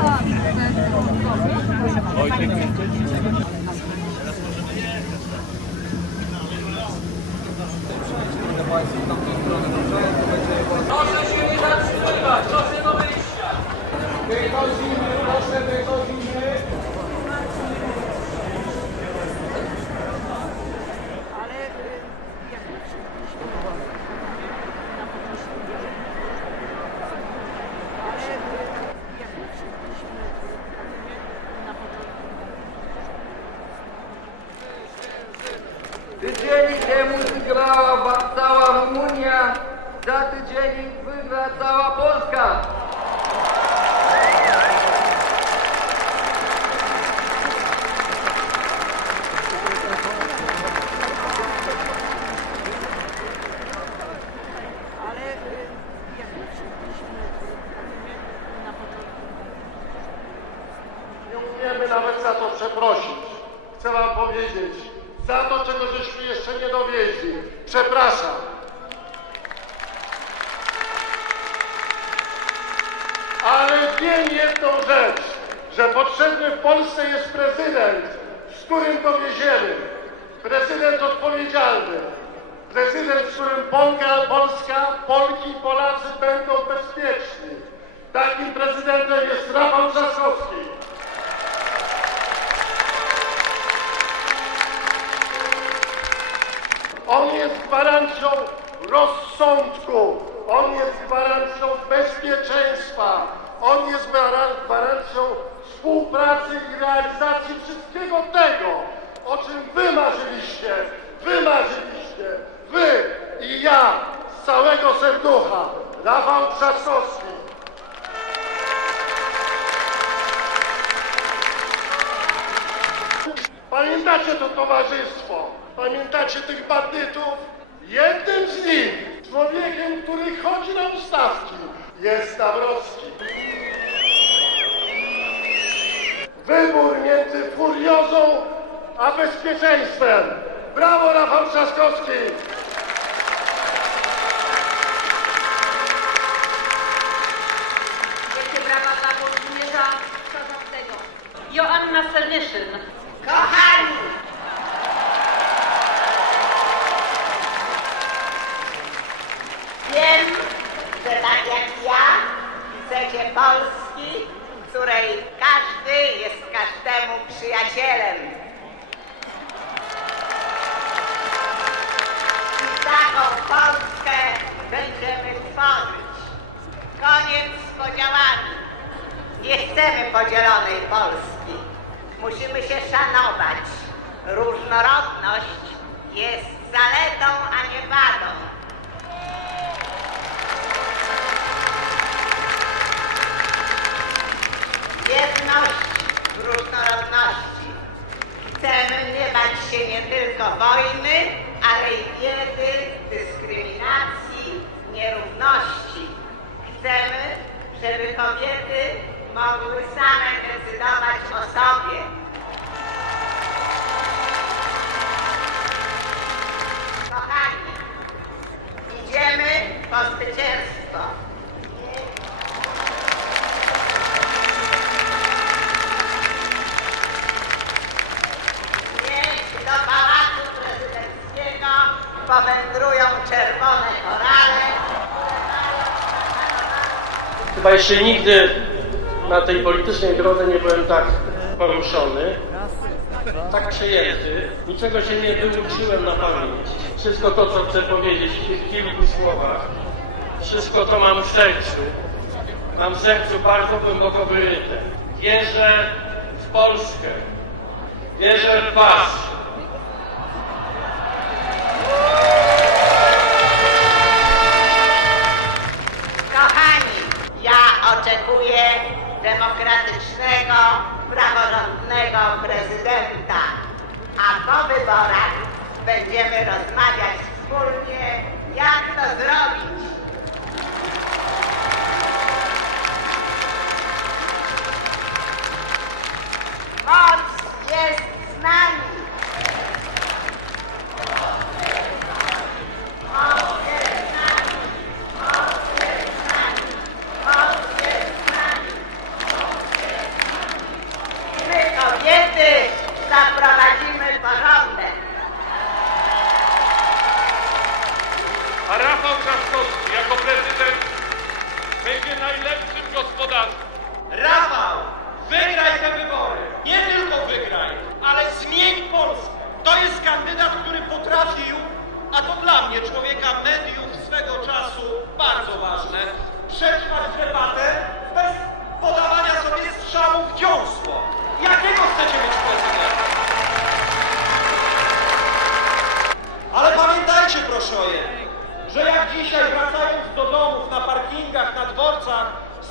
Abi, ben de Za to, czego żeśmy jeszcze nie dowieźli. Przepraszam. Ale wiem jedną rzecz, że potrzebny w Polsce jest prezydent, z którym dowieziemy. Prezydent odpowiedzialny. Prezydent, z którym Polka, Polska, Polki i Polacy będą bezpieczni. Takim prezydentem jest Rafał Trzaskowski. On jest gwarancją rozsądku, on jest gwarancją bezpieczeństwa, on jest gwara- gwarancją współpracy i realizacji wszystkiego tego, o czym wy marzyliście, wy marzyliście, wy i ja z całego serducha, Rafał Trzaskowski. Pamiętacie to towarzystwo? Pamiętacie tych bandytów? Jednym z nich, człowiekiem, który chodzi na ustawki, jest Nawrocki. Wybór między furiozą a bezpieczeństwem. Brawo, Rafał Trzaskowski! Wielkie brawa dla Włodzimierza Czarzastego. Joanna Senyszyn. Kochani! Wiem, że tak jak ja chcecie Polski, której każdy jest każdemu przyjacielem. I taką Polskę będziemy tworzyć. Koniec z podziałami. Nie chcemy podzielonej Polski. Musimy się szanować. Różnorodność jest zaletą, a nie wadą. Jedność w różnorodności. Chcemy nie bać się nie tylko wojny, ale i biedy, dyskryminacji, nierówności. Chcemy, żeby kobiety mogły Chyba jeszcze nigdy na tej politycznej drodze nie byłem tak poruszony, tak przejęty. Niczego się nie wyuczyłem na pamięć. Wszystko to, co chcę powiedzieć w kilku słowach, wszystko to mam w sercu. Mam w sercu bardzo głęboko wyryte. Wierzę w Polskę. Wierzę w Was.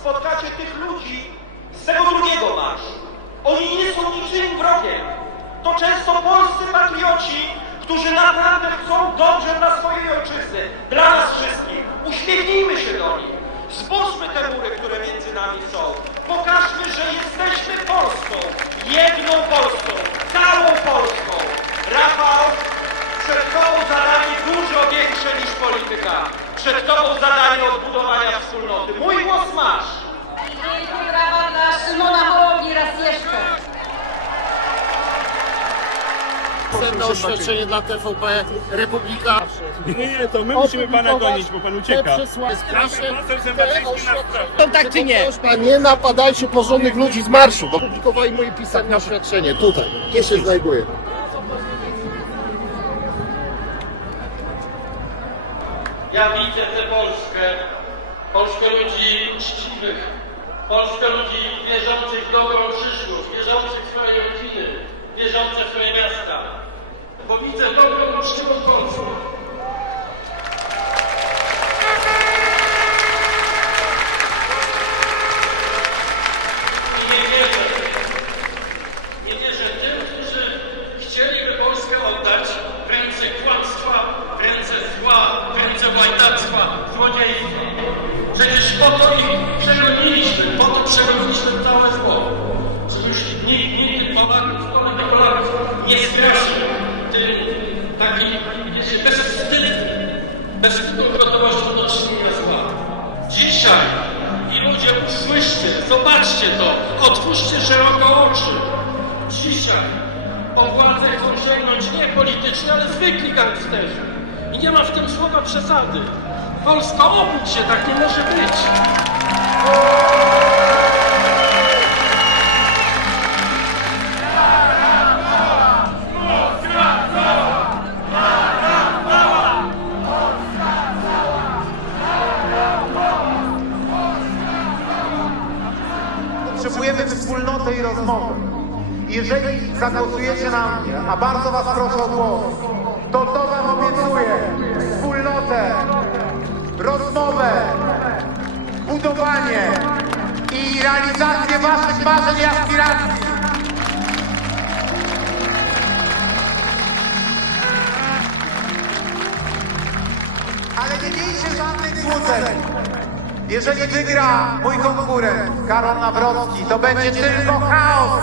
Spotkacie tych ludzi z tego drugiego marszu. Oni nie są niczym wrogiem. To często polscy patrioci, którzy naprawdę chcą dobrze dla swojej ojczyzny, dla nas wszystkich. Uśmiechnijmy się do nich. Zburzmy te mury, które między nami są. Pokażmy, że jesteśmy Polską. Jedną Polską. Całą Polską. Rafał, przed Tobą zadanie dużo większe polityka. Przed Tobą zadanie odbudowania wspólnoty. Mój głos masz. Wielkie brawa dla Szymona Hołowni raz jeszcze. Oświadczenie dla TVP Republika. Nie, nie, to my musimy pana gonić, bo pan ucieka. Sprawdza. To tak czy nie? Nie napadajcie porządnych ludzi z marszu. Opublikowali moje pisemne oświadczenie. Tutaj. Gdzie się znajduje? Ja widzę tę Polskę, Polskę ludzi uczciwych, Polskę ludzi wierzących w dobrą przyszłość, wierzących w swoje rodziny, wierzących w swoje miasta. Bo widzę dobrą, uczciwą Polskę. Zobaczcie to, otwórzcie szeroko oczy. Dzisiaj o władzę chcą sięgnąć nie politycznie, ale zwykli gangsterzy. I nie ma w tym słowa przesady. Polsko, obudź się, tak nie może być. Potrzebujemy wspólnoty i rozmowy. Jeżeli zagłosujecie na mnie, a bardzo Was proszę o głos, to to Wam obiecuję wspólnotę, rozmowę, budowanie i realizację Waszych marzeń i aspiracji. Ale nie miejcie żadnych złudzeń. Jeżeli wygra mój konkurent, Karol Nawrocki, to będzie tylko chaos.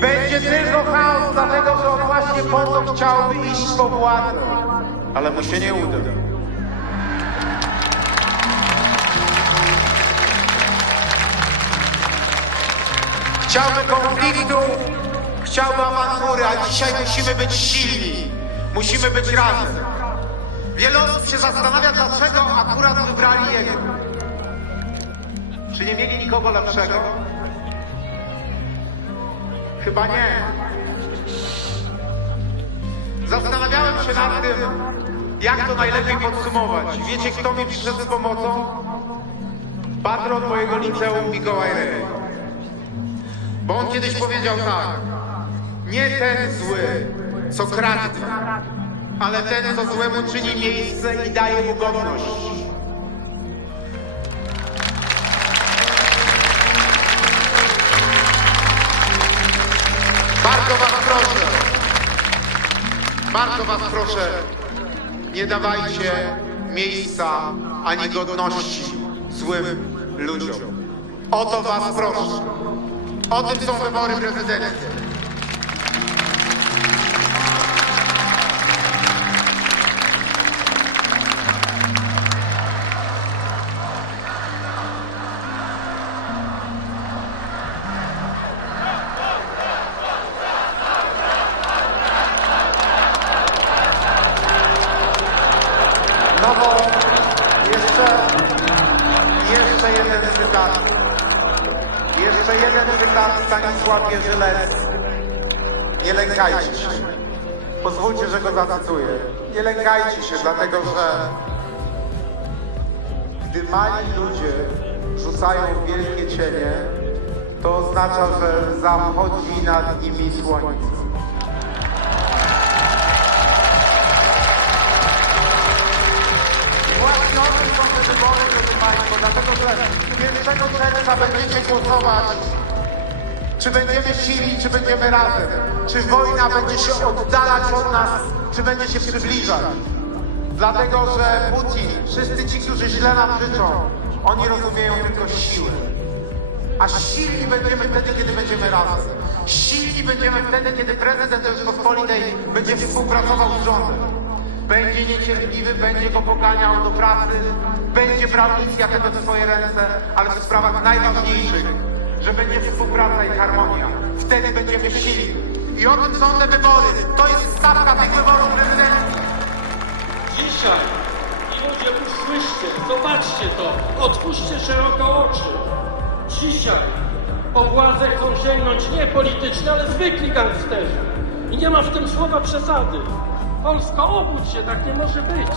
Będzie tylko chaos, dlatego że on właśnie po to chciałby iść po władzę. Ale mu się nie uda. Chciałby konfliktu, chciałby awantury, a dzisiaj musimy być silni. Musimy być razem. Wiele osób się zastanawia, dlaczego akurat wybrali jego. Czy nie mieli nikogo lepszego? Chyba nie. Zastanawiałem się nad tym, jak to najlepiej podsumować. Wiecie, kto mi przyszedł z pomocą? Patron mojego liceum Mikołaj Rej. Bo on kiedyś powiedział tak, nie ten zły, co kradnie, ale ten, co złemu czyni miejsce i daje mu godność. Bardzo was proszę, bardzo was proszę, nie dawajcie miejsca ani godności złym ludziom. O to was proszę. O tym są wybory prezydenckie. Cytat Stanisław Jerzylec. Nie lękajcie się. Pozwólcie, że go zacytuję. Nie lękajcie się, dlatego że gdy mali ludzie rzucają wielkie cienie, to oznacza, że zachodzi nad nimi słońce. Właśnie o te wybory, drodzy Państwo, dlatego że 1 czerwca będziecie głosować, czy będziemy silni, czy będziemy razem, czy wojna będzie się oddalać od nas, czy będzie się przybliżać. Dlatego, że Putin, wszyscy ci, którzy źle nam życzą, oni rozumieją tylko siłę. A silni będziemy wtedy, kiedy będziemy razem. Silni będziemy wtedy, kiedy prezydent Rzeczpospolitej będzie współpracował z rządem. Będzie niecierpliwy, będzie go poganiał do pracy, będzie brał inicjatywę w swoje ręce, ale w sprawach najważniejszych, że będzie współpraca i harmonia. Wtedy będziemy silni. I o tym są te wybory. To jest stawka tych wyborów prezydenckich. Dzisiaj i ludzie usłyszcie, zobaczcie to, otwórzcie szeroko oczy. Dzisiaj po władzę chcą sięgnąć nie polityczni, ale zwykli gangsterzy. I nie ma w tym słowa przesady. Polsko, obudź się, tak nie może być.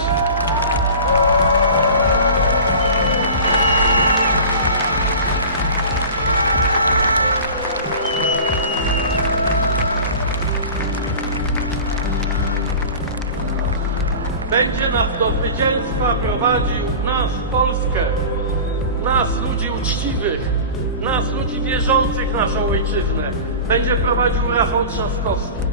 Będzie nas do zwycięstwa prowadził nas, Polskę, nas, ludzi uczciwych, nas, ludzi wierzących naszą ojczyznę. Będzie prowadził Rafał Trzaskowski.